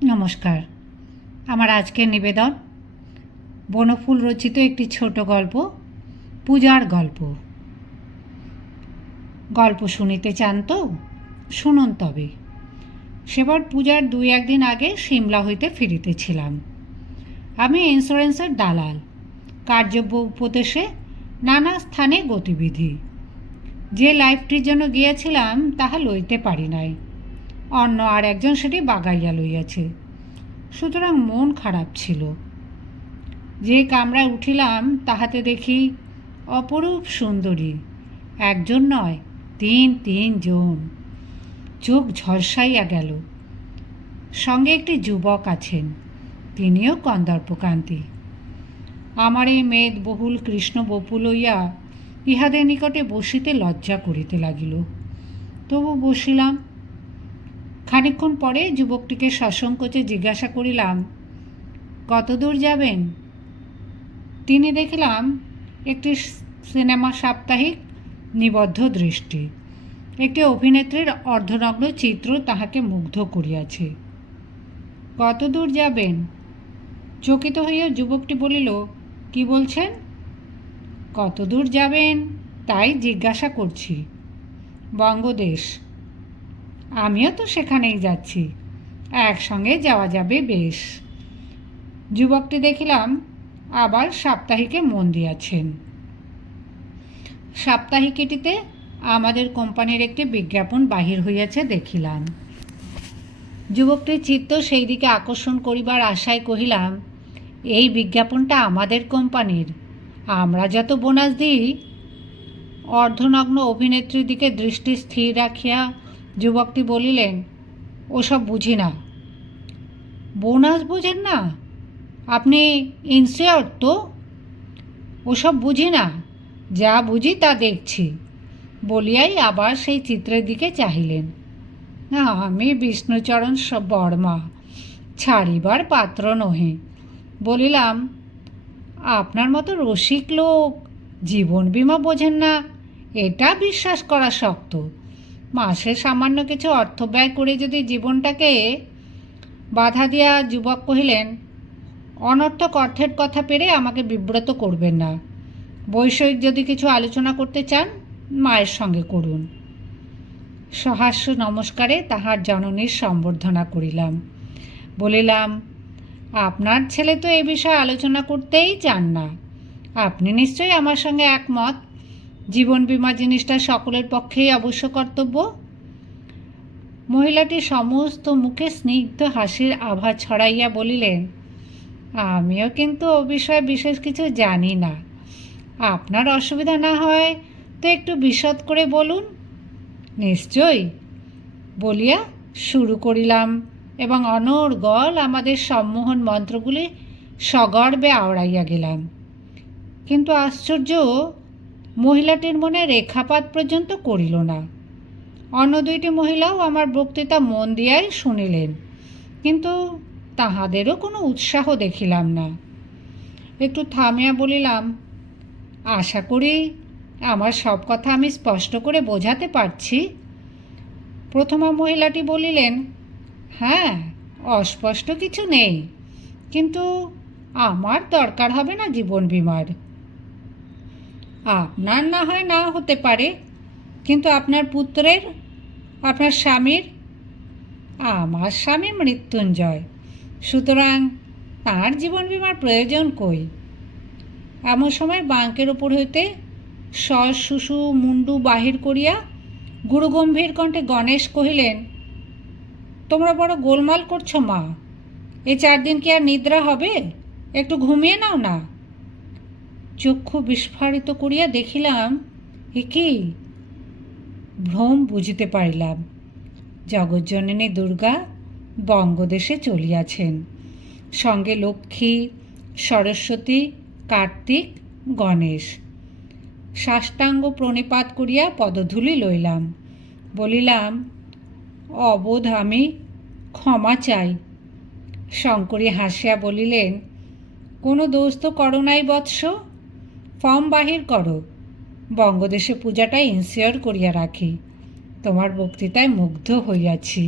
নমস্কার। আমার আজকের নিবেদন বনফুল রচিত একটি ছোট গল্প, পূজার গল্প। গল্প শুনিতে চান তো শুনুন তবে। সেবার পূজার 2-1 দিন আগে সিমলা হইতে ফিরিতেছিলাম। আমি ইন্স্যুরেন্সের দালাল, কার্যব্য উপদেশে নানা স্থানে গতিবিধি। যে লাইফটির জন্য গিয়েছিলাম তাহা লইতে পারি নাই, অন্য আর একজন সেটি বাগাইয়া লইয়াছে। সুতরাং মন খারাপ ছিল। যে কামরায় উঠিলাম তাহাতে দেখি অপরূপ সুন্দরী, একজন নয় 3 জন। চোখ ঝলসাইয়া গেল। সঙ্গে একটি যুবক আছেন, তিনিও কন্দর্পকান্তি। আমার এই মেদবহুল কৃষ্ণ বপু লইয়া ইহাদের নিকটে বসিতে লজ্জা করিতে লাগিল। তবু বসিলাম। খানিকক্ষণ পরে যুবকটিকে সসংকোচে জিজ্ঞাসা করিলাম, কত দূর যাবেন? তিনি দেখিলাম একটি সিনেমা সাপ্তাহিক নিবদ্ধ দৃষ্টি, একটি অভিনেত্রীর অর্ধনগ্ন চিত্র তাহাকে মুগ্ধ করিয়াছে। কত দূর যাবেন? চকিত হইয়া যুবকটি বলিল, কি বলছেন? কত দূর যাবেন তাই জিজ্ঞাসা করছি। বঙ্গদেশ। আমিও তো সেখানেই যাচ্ছি, একসঙ্গে যাওয়া যাবে বেশ। যুবকটি দেখিলাম আবার সাপ্তাহিকে মন দিয়াছেন। সাপ্তাহিকটিতে আমাদের কোম্পানির একটি বিজ্ঞাপন বাহির হইয়াছে দেখিলাম। যুবকটির চিত্ত সেই দিকে আকর্ষণ করিবার আশায় কহিলাম, এই বিজ্ঞাপনটা আমাদের কোম্পানির, আমরা যত বোনাস দিই। অর্ধনগ্ন অভিনেত্রীর দিকে দৃষ্টি স্থির রাখিয়া যুবকটি বলিলেন, ওসব বুঝি না। বোনাস বোঝেন না? আপনি ইনসিওর তো? ওসব বুঝি না, যা বুঝি তা দেখছি বলিয়াই আবার সেই চিত্রের দিকে চাহিলেন। না, আমি বিষ্ণুচরণ বর্মা, ছাড়িবার পাত্র নহে। বলিলাম, আপনার মতো রসিক লোক জীবন বীমা বোঝেন না, এটা বিশ্বাস করা শক্ত। মাসে সামান্য কিছু অর্থ ব্যয় করে যদি জীবনটাকে বাধা দিয়া যুবক কহিলেন, অনর্থক অর্থের কথা পেরে আমাকে বিব্রত করবেন না। বৈষয়িক যদি কিছু আলোচনা করতে চান মায়ের সঙ্গে করুন। সহাস্য নমস্কারে তাহার জননীর সম্বর্ধনা করিলাম। বলিলাম, আপনার ছেলে তো এ বিষয়ে আলোচনা করতেই চান না। আপনি নিশ্চয়ই আমার সঙ্গে একমত, জীবন বীমা জিনিসটা সকলের পক্ষেই অবশ্য কর্তব্য। মহিলাটি সমস্ত মুখে স্নিগ্ধ হাসির আভা ছড়াইয়া বলিলেন, আমিও কিন্তু ও বিষয়ে বিশেষ কিছু জানি না। আপনার অসুবিধা না হয় তো একটু বিশদ করে বলুন। নিশ্চয়ই বলিয়া শুরু করিলাম এবং অনর্গল আমাদের সম্মোহন মন্ত্রগুলি সগর্বে আওড়াইয়া গেলাম। কিন্তু আশ্চর্য, মহিলাটির মনে রেখাপাত পর্যন্ত করিল না। অন্য 2টি মহিলাও আমার বক্তৃতা মন দিয়াই শুনিলেন, কিন্তু তাহাদেরও কোনো উৎসাহ দেখিলাম না। একটু থামিয়া বলিলাম, আশা করি আমার সব কথা আমি স্পষ্ট করে বোঝাতে পারছি। প্রথমা মহিলাটি বলিলেন, হ্যাঁ, অস্পষ্ট কিছু নেই, কিন্তু আমার দরকার হবে না জীবন বীমার। আপনার না হয় না হতে পারে, কিন্তু আপনার পুত্রের, আপনার স্বামীর? আমার স্বামী মৃত্যুঞ্জয়, সুতরাং তাঁর জীবন বীমার প্রয়োজন কই? এমন সময় বাঙ্কের ওপর হইতে শুশু মুন্ডু বাহির করিয়া গুরুগম্ভীর কণ্ঠে গণেশ কহিলেন, তোমরা বড় গোলমাল করছো মা। এই 4 দিন কি আর নিদ্রা হবে? একটু ঘুমিয়ে নাও না। চক্ষু বিস্ফারিত করিয়া দেখিলাম, এ কি? ভ্রম বুঝিতে পারিলাম। জগজ্জননী দুর্গা বঙ্গদেশে চলিয়াছেন, সঙ্গে লক্ষ্মী, সরস্বতী, কার্তিক, গণেশ। সাষ্টাঙ্গ প্রণিপাত করিয়া পদধূলি লইলাম। বলিলাম, অবোধ আমি, ক্ষমা চাই। শঙ্করী হাসিয়া বলিলেন, কোনো দোষ তো করো নাই বৎস, ফর্ম বাহির করো, বঙ্গদেশে পূজাটা ইনসিওর করিয়া রাখি। তোমার বক্তৃতায় মুগ্ধ হইয়াছি।